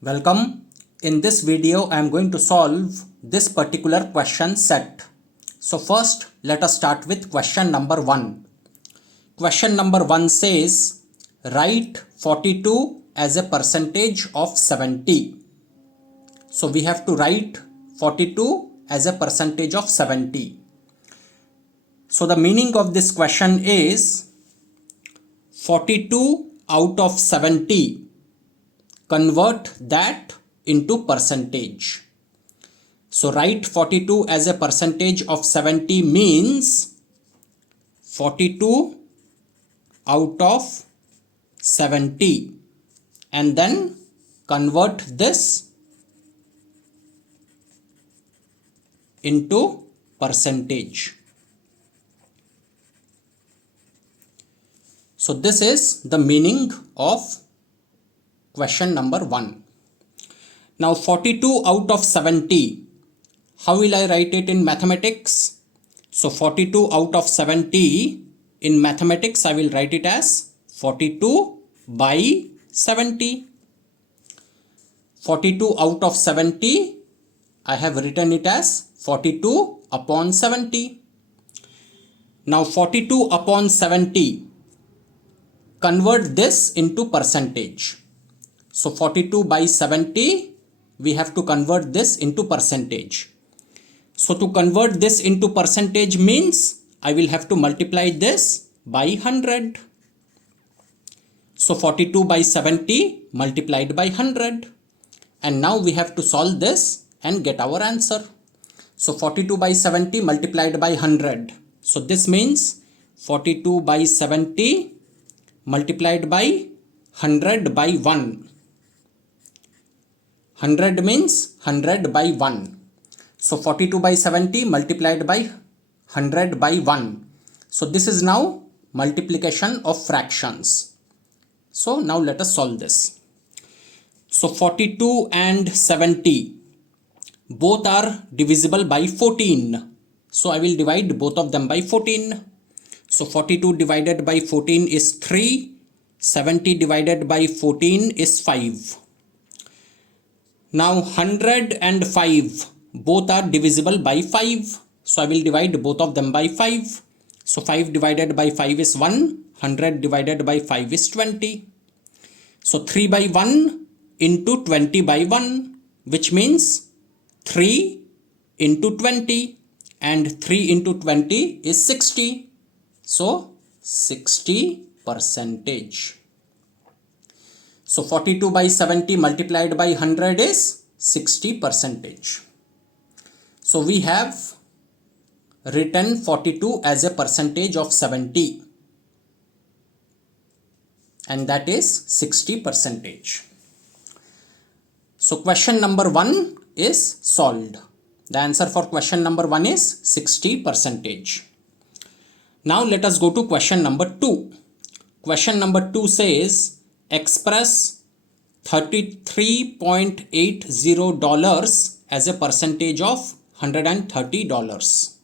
Welcome. In this video, I am going to solve this particular question set. So first, let us start with question number 1. Question number 1 says, write 42 as a percentage of 70. So we have to write 42 as a percentage of 70. So the meaning of this question is 42 out of 70. Convert that into percentage. So write 42 as a percentage of 70 means 42 out of 70, and then convert this into percentage. So this is the meaning of question number 1. Now 42 out of 70, how will I write it in mathematics? So 42 out of 70 in mathematics, I will write it as 42 by 70. 42 out of 70, I have written it as 42 upon 70. Now 42 upon 70, convert this into percentage. So 42 by 70, we have to convert this into percentage. So to convert this into percentage means I will have to multiply this by 100. So 42 by 70 multiplied by 100. And now we have to solve this and get our answer. So 42 by 70 multiplied by 100. So this means 42 by 70 multiplied by 100 by 1. 100 means 100 by 1. So 42 by 70 multiplied by 100 by 1. So this is now multiplication of fractions. So now let us solve this. So 42 and 70 both are divisible by 14. So I will divide both of them by 14. So 42 divided by 14 is 3. 70 divided by 14 is 5. Now 100 and 5 both are divisible by 5. So I will divide both of them by 5. So 5 divided by 5 is 1. 100 divided by 5 is 20. So 3 by 1 into 20 by 1, which means 3 into 20, and 3 into 20 is 60. So 60 percentage. So 42 by 70 multiplied by 100 is 60 percentage. So we have written 42 as a percentage of 70, and that is 60 percentage. So question number 1 is solved. The answer for question number 1 is 60 percentage. Now let us go to question number 2. Question number 2 says, express $33.80 as a percentage of $130.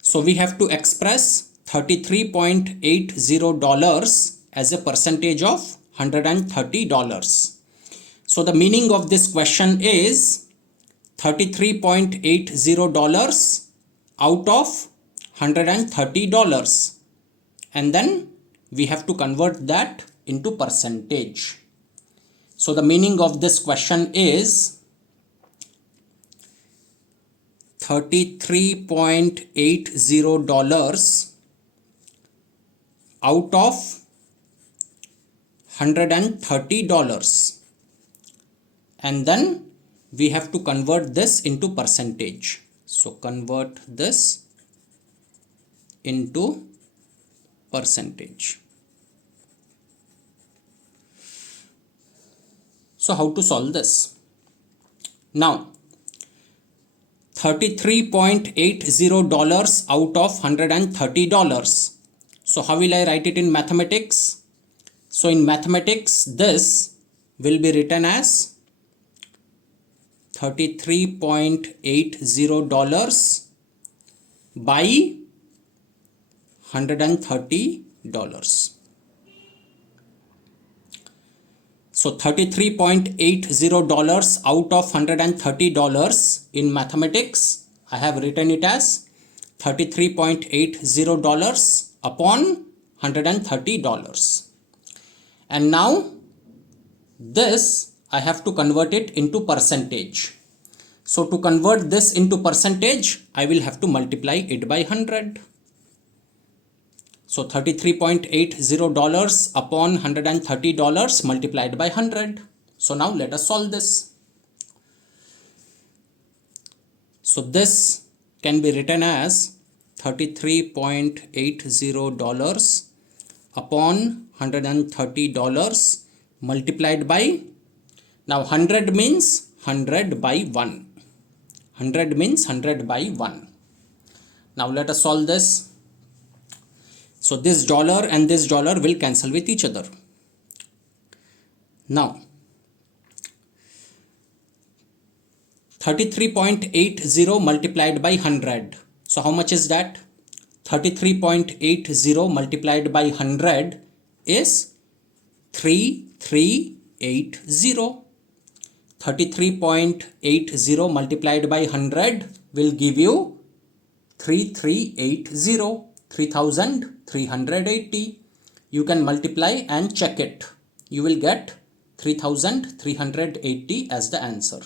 So we have to express $33.80 as a percentage of $130. So the meaning of this question is $33.80 out of $130, and then we have to convert that into percentage. So the meaning of this question is $33.80 out of $130, and then we have to convert this into percentage. So convert this into percentage. So how to solve this? Now $33.80 out of $130. So how will I write it in mathematics? So in mathematics, this will be written as $33.80 by $130. So $33.80 out of $130 in mathematics, I have written it as $33.80 upon $130. And now this I have to convert it into percentage. So to convert this into percentage, I will have to multiply it by 100. So $33.80 upon $130 multiplied by 100. So now let us solve this. So this can be written as $33.80 upon $130 multiplied by, now 100 means 100 by 1. 100 means 100 by 1. Now let us solve this. So this dollar and this dollar will cancel with each other. Now 33.80 multiplied by 100. So how much is that? 33.80 multiplied by 100 is 3380. 33.80 multiplied by 100 will give you 3380. 3380. You can multiply and check it. You will get 3380 as the answer.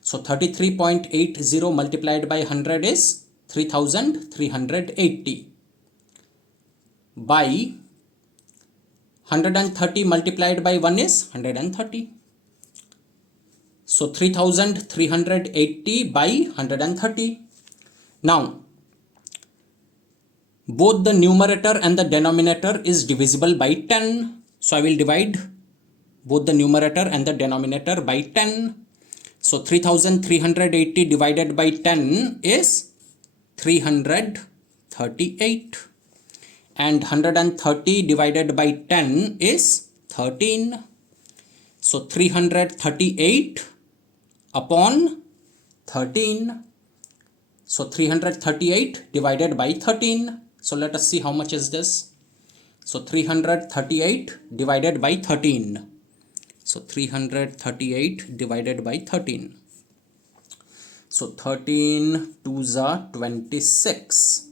So 33.80 multiplied by 100 is 3380 by 130 multiplied by 1 is 130. So 3380 by 130. Now both the numerator and the denominator is divisible by 10. So I will divide both the numerator and the denominator by 10. So 3380 divided by 10 is 338. And 130 divided by 10 is 13. So 338 upon 13. So 338 divided by 13. So let us see how much is this. So 338 divided by 13. So 338 divided by 13. So 13 2s are 26.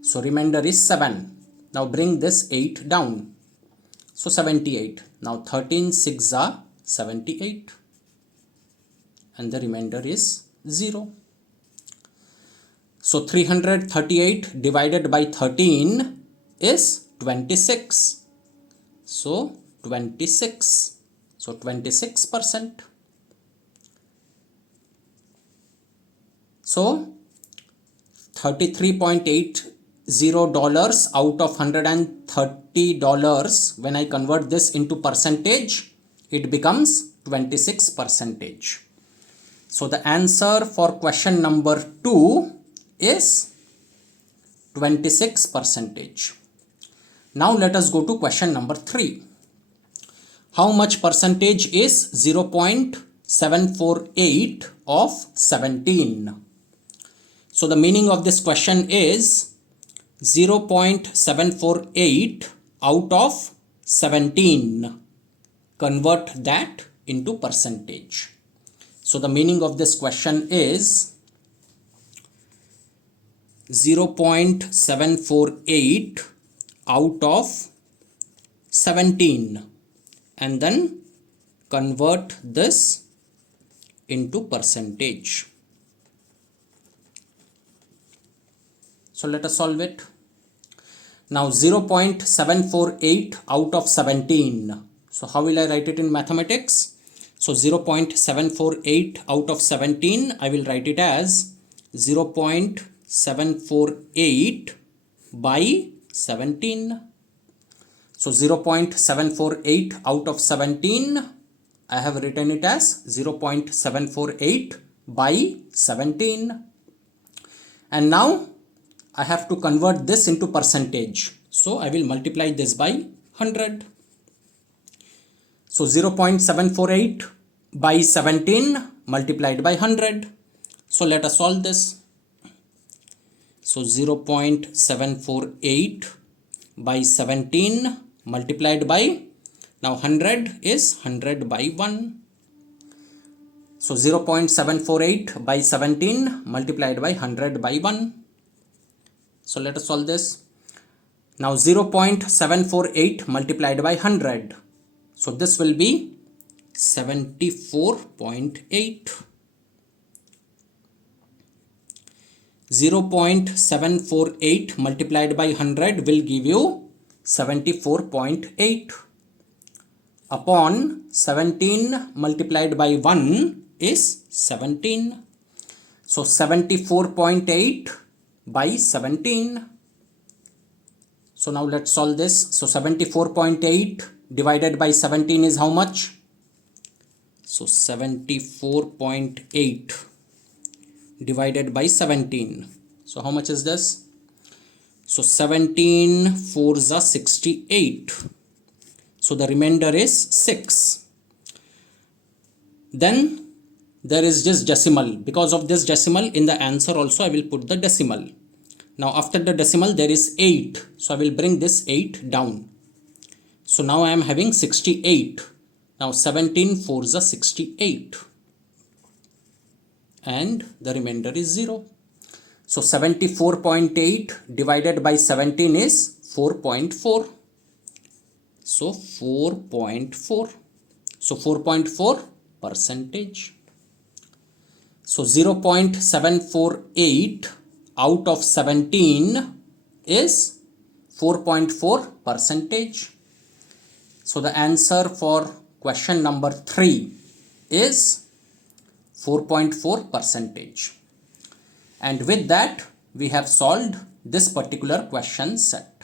So remainder is 7. Now bring this 8 down. So 78. Now 13 6s are 78. And the remainder is 0. So 338 divided by 13 is 26. So 26. So 26%. So $33.80 out of $130, when I convert this into percentage, it becomes 26%. So the answer for question number 2 is 26%. Now let us go to question number 3. How much percentage is 0.748 of 17? So the meaning of this question is 0.748 out of 17. Convert that into percentage. So the meaning of this question is 0.748 out of 17, and then convert this into percentage. So let us solve it. Now 0.748 out of 17. So how will I write it in mathematics? So 0.748 out of 17, I will write it as 0.748 by 17. So 0.748 out of 17, I have written it as 0.748 by 17. And now I have to convert this into percentage. So I will multiply this by 100. So 0.748 by 17 multiplied by 100. So let us solve this. So 0.748 by 17 multiplied by Now 100 is 100 by 1. So 0.748 by 17 multiplied by 100 by 1. So let us solve this. Now 0.748 multiplied by 100. So this will be 74.8. 0.748 multiplied by 100 will give you 74.8. Upon 17 multiplied by 1 is 17. So 74.8 by 17. So now let's solve this. So 74.8 divided by 17 is how much? So 74.8 divided by 17. So how much is this? So 17 4s are 68. So the remainder is 6. Then there is this decimal. Because of this decimal, in the answer also I will put the decimal. Now after the decimal there is 8. So I will bring this 8 down. So now I am having 68. Now 17 4s are 68. And the remainder is 0. So 74.8 divided by 17 is 4.4. So 4.4. So 4.4 percentage. So 0.748 out of 17 is 4.4 percentage. So the answer for question number 3 is 4.4 percentage. And with that, we have solved this particular question set.